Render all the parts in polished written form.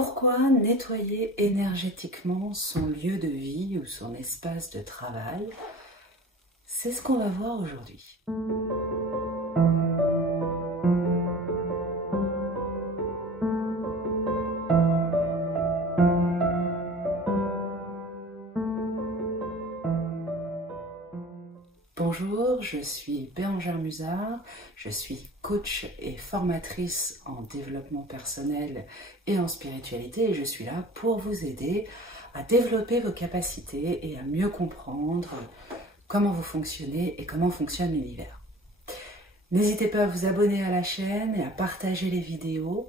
Pourquoi nettoyer énergétiquement son lieu de vie ou son espace de travail? C'est ce qu'on va voir aujourd'hui. Bonjour, je suis Bérangère Musard, je suis coach et formatrice en développement personnel et en spiritualité et je suis là pour vous aider à développer vos capacités et à mieux comprendre comment vous fonctionnez et comment fonctionne l'univers. N'hésitez pas à vous abonner à la chaîne et à partager les vidéos,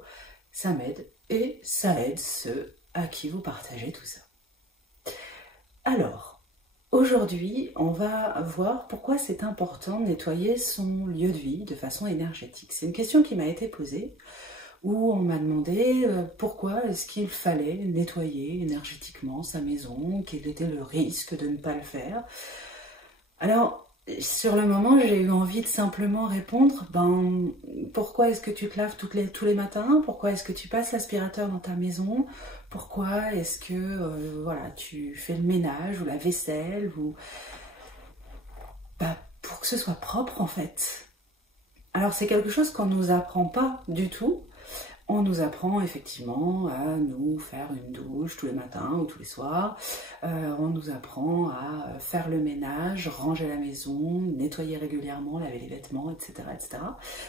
ça m'aide et ça aide ceux à qui vous partagez tout ça. Alors, aujourd'hui, on va voir pourquoi c'est important de nettoyer son lieu de vie de façon énergétique. C'est une question qui m'a été posée, où on m'a demandé pourquoi est-ce qu'il fallait nettoyer énergétiquement sa maison, quel était le risque de ne pas le faire. Alors, sur le moment, j'ai eu envie de simplement répondre, pourquoi est-ce que tu te laves tous les matins? Pourquoi est-ce que tu passes l'aspirateur dans ta maison? Pourquoi est-ce que tu fais le ménage ou la vaisselle ou pour que ce soit propre en fait. Alors c'est quelque chose qu'on ne nous apprend pas du tout. On nous apprend effectivement à nous faire une douche tous les matins ou tous les soirs. On nous apprend à faire le ménage, ranger la maison, nettoyer régulièrement, laver les vêtements, etc., etc.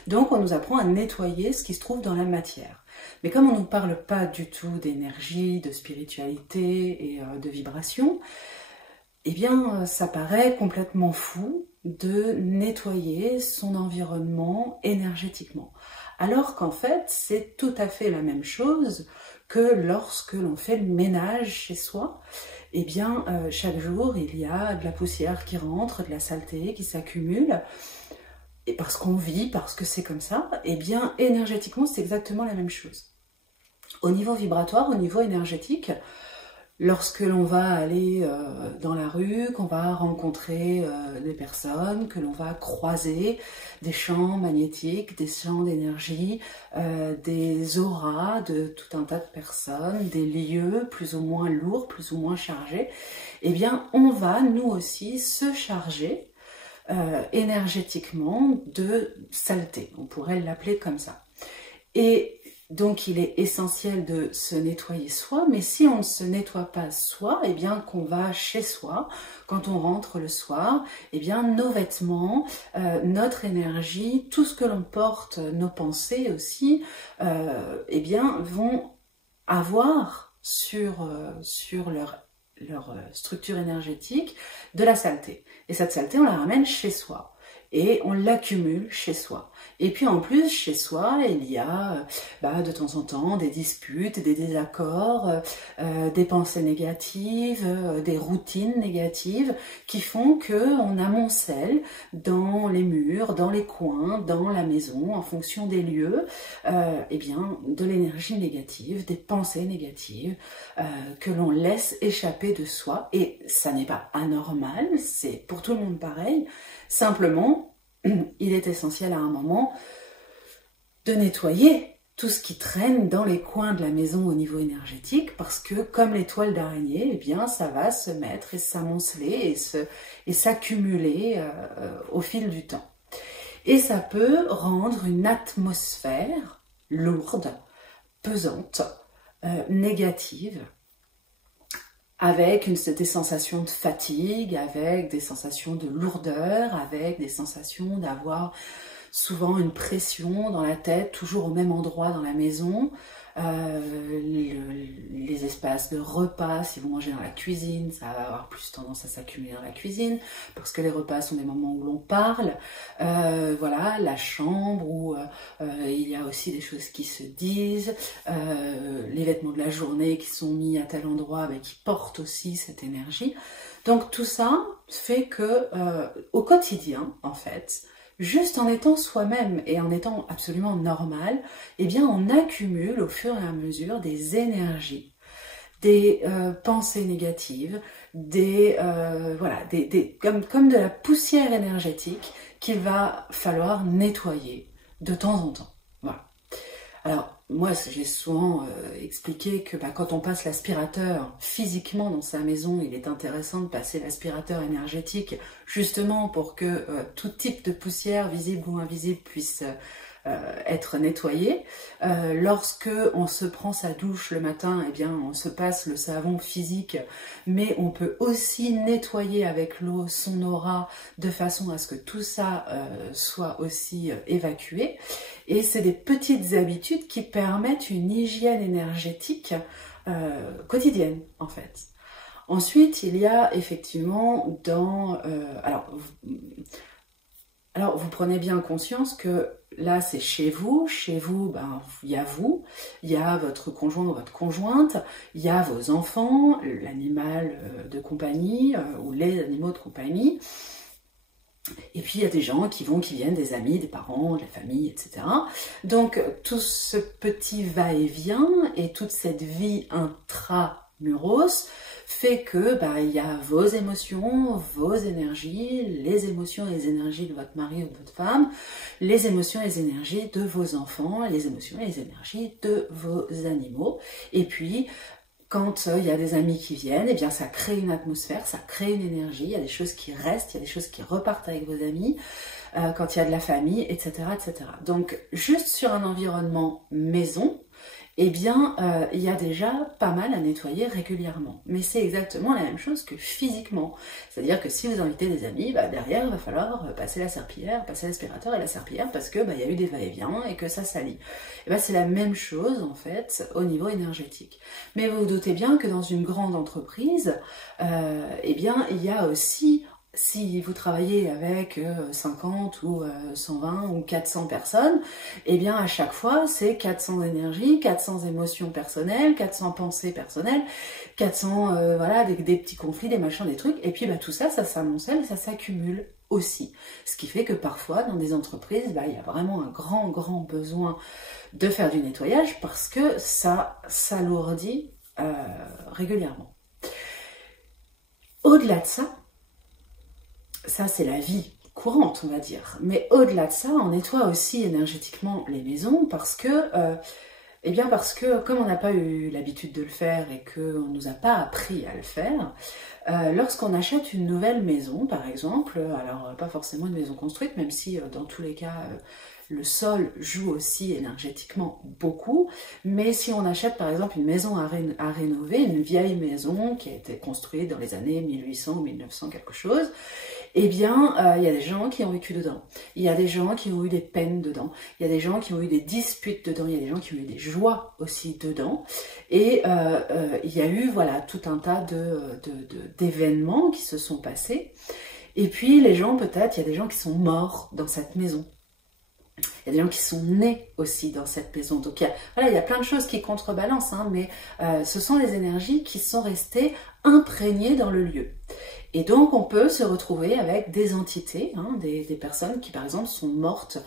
Donc on nous apprend à nettoyer ce qui se trouve dans la matière. Mais comme on ne nous parle pas du tout d'énergie, de spiritualité et de vibration, eh bien ça paraît complètement fou de nettoyer son environnement énergétiquement. Alors qu'en fait, c'est tout à fait la même chose que lorsque l'on fait le ménage chez soi. Eh bien, chaque jour, il y a de la poussière qui rentre, de la saleté qui s'accumule. Et parce qu'on vit, parce que c'est comme ça, eh bien, énergétiquement, c'est exactement la même chose. Au niveau vibratoire, au niveau énergétique, lorsque l'on va aller dans la rue, qu'on va rencontrer des personnes, que l'on va croiser des champs magnétiques, des champs d'énergie, des auras de tout un tas de personnes, des lieux plus ou moins lourds, plus ou moins chargés, eh bien on va nous aussi se charger énergétiquement de saleté, on pourrait l'appeler comme ça. Et donc il est essentiel de se nettoyer soi, mais si on ne se nettoie pas soi, eh bien qu'on va chez soi, quand on rentre le soir, eh bien nos vêtements, notre énergie, tout ce que l'on porte, nos pensées aussi, eh bien vont avoir sur leur structure énergétique de la saleté. Et cette saleté, on la ramène chez soi. Et on l'accumule chez soi. Et puis en plus, chez soi, il y a de temps en temps des disputes, des désaccords, des pensées négatives, des routines négatives qui font qu'on amoncelle dans les murs, dans les coins, dans la maison, en fonction des lieux, de l'énergie négative, des pensées négatives que l'on laisse échapper de soi. Et ça n'est pas anormal, c'est pour tout le monde pareil. Simplement, il est essentiel à un moment de nettoyer tout ce qui traîne dans les coins de la maison au niveau énergétique parce que comme les toiles d'araignée, eh bien ça va se mettre et s'amonceler et s'accumuler au fil du temps. Et ça peut rendre une atmosphère lourde, pesante, négative, avec des sensations de fatigue, avec des sensations de lourdeur, avec des sensations d'avoir souvent une pression dans la tête, toujours au même endroit dans la maison. Les espaces de repas, si vous mangez dans la cuisine, ça va avoir plus tendance à s'accumuler dans la cuisine, parce que les repas sont des moments où l'on parle. La chambre où il y a aussi des choses qui se disent, les vêtements de la journée qui sont mis à tel endroit, qui portent aussi cette énergie. Donc tout ça fait que au quotidien, en fait, juste en étant soi-même et en étant absolument normal, eh bien on accumule au fur et à mesure des énergies, des pensées négatives, comme de la poussière énergétique qu'il va falloir nettoyer de temps en temps. Voilà. Alors, moi, j'ai souvent expliqué que quand on passe l'aspirateur physiquement dans sa maison, il est intéressant de passer l'aspirateur énergétique justement pour que tout type de poussière, visible ou invisible, puisse être nettoyé. Lorsque on se prend sa douche le matin, eh bien, on se passe le savon physique, mais on peut aussi nettoyer avec l'eau son aura de façon à ce que tout ça soit aussi évacué. Et c'est des petites habitudes qui permettent une hygiène énergétique quotidienne, en fait. Ensuite, il y a effectivement alors, vous prenez bien conscience que là, c'est chez vous, il y a vous, il y a votre conjoint ou votre conjointe, il y a vos enfants, l'animal de compagnie ou les animaux de compagnie, et puis il y a des gens qui viennent, des amis, des parents, de la famille, etc. Donc, tout ce petit va-et-vient et toute cette vie intramuros fait que il y a vos émotions, vos énergies, les émotions et les énergies de votre mari ou de votre femme, les émotions et les énergies de vos enfants, les émotions et les énergies de vos animaux. Et puis, quand il y a des amis qui viennent, eh bien ça crée une atmosphère, ça crée une énergie, il y a des choses qui restent, il y a des choses qui repartent avec vos amis, quand il y a de la famille, etc., etc. Donc, juste sur un environnement maison, eh bien, il y a déjà pas mal à nettoyer régulièrement. Mais c'est exactement la même chose que physiquement. C'est-à-dire que si vous invitez des amis, derrière, il va falloir passer la serpillière, passer l'aspirateur et la serpillière parce que il y a eu des va-et-vient et que ça salit. Et c'est la même chose, en fait, au niveau énergétique. Mais vous vous doutez bien que dans une grande entreprise, eh bien, il y a aussi... Si vous travaillez avec 50 ou 120 ou 400 personnes, eh bien à chaque fois c'est 400 énergies, 400 émotions personnelles, 400 pensées personnelles, 400 des petits conflits, des machins, des trucs, et puis tout ça, ça s'amoncelle et ça s'accumule aussi. Ce qui fait que parfois dans des entreprises, il y a vraiment un grand besoin de faire du nettoyage parce que ça s'alourdit régulièrement. Au-delà de ça, c'est la vie courante, on va dire. Mais au-delà de ça, on nettoie aussi énergétiquement les maisons parce que comme on n'a pas eu l'habitude de le faire et qu'on ne nous a pas appris à le faire, lorsqu'on achète une nouvelle maison, par exemple, alors pas forcément une maison construite, même si dans tous les cas... le sol joue aussi énergétiquement beaucoup, mais si on achète par exemple une maison à rénover, une vieille maison qui a été construite dans les années 1800 ou 1900 quelque chose, eh bien il y a des gens qui ont vécu dedans, il y a des gens qui ont eu des peines dedans, il y a des gens qui ont eu des disputes dedans, il y a des gens qui ont eu des joies aussi dedans, et il y a eu tout un tas d'événements qui se sont passés, et puis les gens peut-être, il y a des gens qui sont morts dans cette maison. Il y a des gens qui sont nés aussi dans cette maison. Donc il y a plein de choses qui contrebalancent, mais ce sont les énergies qui sont restées imprégnées dans le lieu. Et donc on peut se retrouver avec des entités, des personnes qui par exemple sont mortes.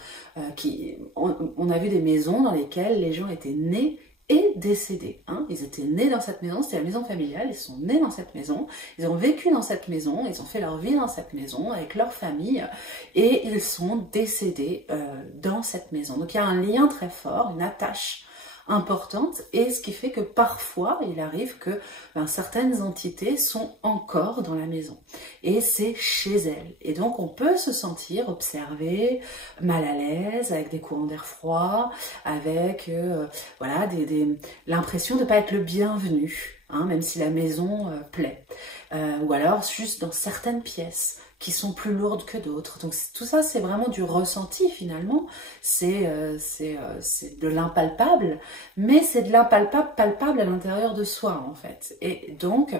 On a vu des maisons dans lesquelles les gens étaient nés et décédés. Ils étaient nés dans cette maison, c'était la maison familiale, ils sont nés dans cette maison, ils ont vécu dans cette maison, ils ont fait leur vie dans cette maison avec leur famille et ils sont décédés dans cette maison. Donc il y a un lien très fort, une attache importante, et ce qui fait que parfois il arrive que certaines entités sont encore dans la maison et c'est chez elles, et donc on peut se sentir observé, mal à l'aise, avec des courants d'air froid, avec l'impression de ne pas être le bienvenu, même si la maison plaît, ou alors juste dans certaines pièces qui sont plus lourdes que d'autres. Donc tout ça, c'est vraiment du ressenti finalement, c'est de l'impalpable, mais c'est de l'impalpable palpable à l'intérieur de soi en fait. Et donc,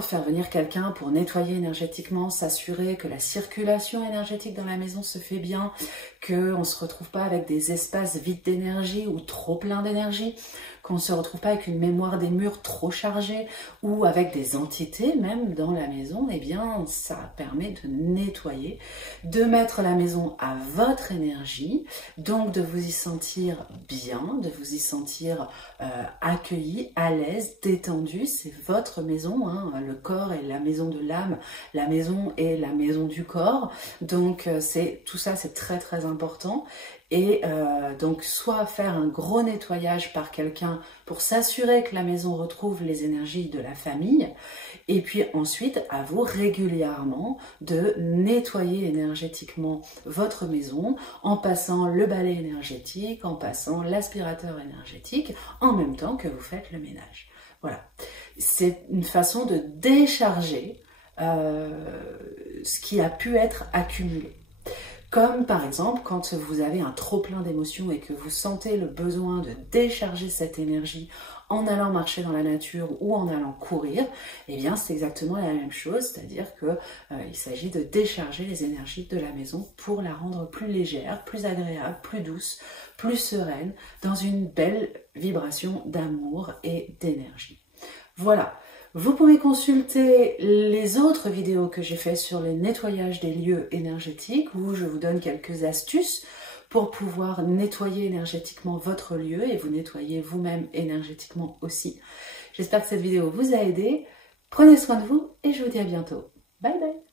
faire venir quelqu'un pour nettoyer énergétiquement, s'assurer que la circulation énergétique dans la maison se fait bien, qu'on ne se retrouve pas avec des espaces vides d'énergie ou trop pleins d'énergie, qu'on ne se retrouve pas avec une mémoire des murs trop chargée ou avec des entités même dans la maison, ça permet de nettoyer, de mettre la maison à votre énergie, donc de vous y sentir bien, de vous y sentir accueilli, à l'aise, détendu. C'est votre maison, hein. Le corps est la maison de l'âme, la maison est la maison du corps. Donc tout ça c'est très très important. Et donc soit faire un gros nettoyage par quelqu'un pour s'assurer que la maison retrouve les énergies de la famille, et puis ensuite à vous régulièrement de nettoyer énergétiquement votre maison en passant le balai énergétique, en passant l'aspirateur énergétique, en même temps que vous faites le ménage. Voilà, c'est une façon de décharger ce qui a pu être accumulé. Comme par exemple quand vous avez un trop plein d'émotions et que vous sentez le besoin de décharger cette énergie en allant marcher dans la nature ou en allant courir, eh bien c'est exactement la même chose, c'est-à-dire que il s'agit de décharger les énergies de la maison pour la rendre plus légère, plus agréable, plus douce, plus sereine, dans une belle vibration d'amour et d'énergie. Voilà. Vous pouvez consulter les autres vidéos que j'ai fait sur le nettoyage des lieux énergétiques où je vous donne quelques astuces pour pouvoir nettoyer énergétiquement votre lieu et vous nettoyer vous-même énergétiquement aussi. J'espère que cette vidéo vous a aidé. Prenez soin de vous et je vous dis à bientôt. Bye bye!